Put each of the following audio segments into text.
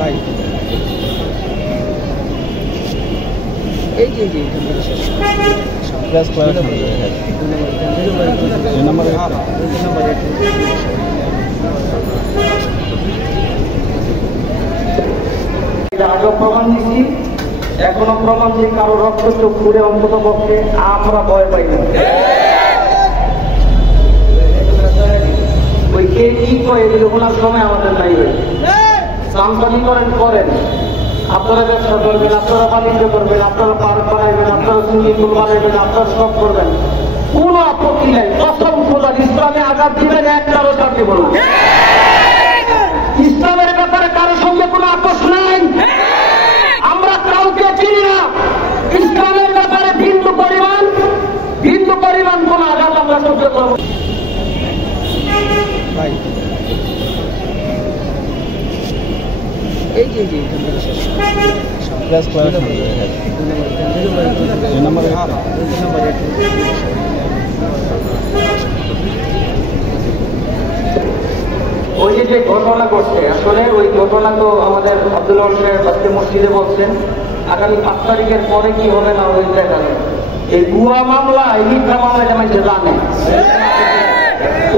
ভাই এই যে যে প্লাস করার আগেও প্রমাণ দিচ্ছি, এখনো প্রমাণ দিয়ে কারো রক্ত চোখ ঘুরে অন্তত পক্ষে আমরা ভয় পাই না। ওই কে কি কয় এগুলো ওনার সময় আমাদের নাই। সামসানি করেন, আপনারা ব্যবসা করবেন, আপনারা বাণিজ্য করবেন, আপনারা পার্ক বানাইবেন, আপনারা সুইমিং পুল বানাইবেন, আপনারা সব করবেন, কোন আপত্তি নেই। কসম খোদা ইসলামে আঘাত দিবেন, একটারও চাকরি বলুন। ইসলামের ব্যাপারে কারো সঙ্গে কোনো আপোষ নাই। আমরা কাউকে চিনি না। ইসলামের ব্যাপারে বিন্দু পরিমাণ কোন আঘাত আমরা সহ্য করব। ভাই এই যে যে প্লাস করার ওই যে ঘটনা ঘটছে, আসলে ওই ঘটনা তো আমাদের আব্দুল হক সাহেব আজকে মসজিদে বলছেন, আগামী 5 তারিখের পরে কি হবে না ওই জায়গায় এই ভুয়া মামলা, এই মিথ্যা মামলা যেমন জানে।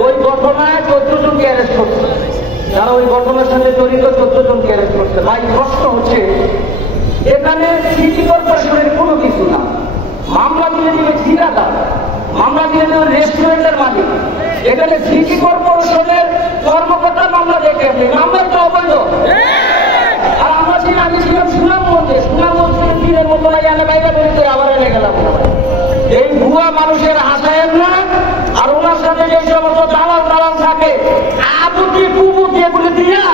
ওই ঘটনায় 14 জনকে অ্যারেস্ট করছে, যারা ওই ঘটনার সাথে জড়িত 14 জনকে অ্যারেস্ট করছে। ভাই প্রশ্ন হচ্ছে, এখানে সিটি কর্পোরেশনের কোনো কিছু না। মামলা দিলে দিবে ঠিকাদার, মামলা দিলে দিবে রেস্টুরেন্টের মালিক। এখানে সিটি কর্পোরেশনের কর্মকর্তা মামলা দেখে মামলার তো অবৈধ। আর আমি ছিলাম সুনামগঞ্জের দিনের মতো এনে বাইরে বেরিয়ে আবার এনে গেলাম। এই ভুয়া মানুষের হাসায়েন না। আর ওনার সাথে যে সমস্ত দালাল থাকে, আবুতি কুবুতি এগুলি দিয়া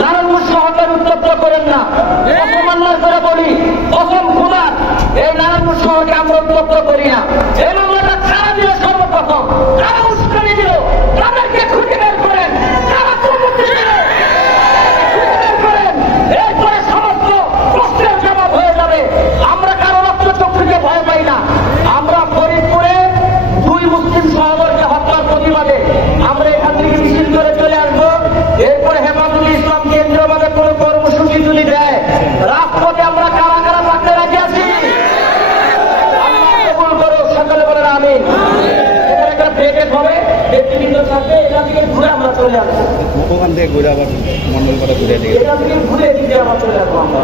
নারায়ণগঞ্জ শহরকে উত্তপ্ত করেন না। অসমান্যার করে বলি, অসম খোদা এই নারায়ণগঞ্জ শহরকে আমরা উত্তপ্ত করি না। এই মামলাটা কারা দিল সর্বপ্রথম, কারা উস্কানি দিল, তাদেরকে খুঁজে বের করেন, কারা কুবুতি দিল খুঁজে বের করেন। এরপরে সমস্ত প্রশ্নের জবাব হয়ে যাবে। আমরা কারো রক্ত চক্ষুকে ভয় পাই না। আমরা ফরিদপুরে 2 মুসলিম সহোদরকে হত্যার প্রতিবাদে আমরা এখান থেকে মিছিল করে চলে আসবো। এরপরে হেফাজতুল ইসলাম কেন্দ্রীয়ভাবে কোনো কর্মসূচি যদি দেয়, রাজপথে আমরা কারা কারা থাকতে রাজি আছি। আল্লাহ কবুল করো, সকলে বলেন আমিন। এখানে একটা ব্রেকেট হবে, নেতৃবৃন্দ থাকবে, এখান থেকে ঘুরে আমরা চলে আসবো। ওখান থেকে ঘুরে আবার মন্ডল করে ঘুরে এখান থেকে ঘুরে দিকে আবার চলে আসবো আমরা।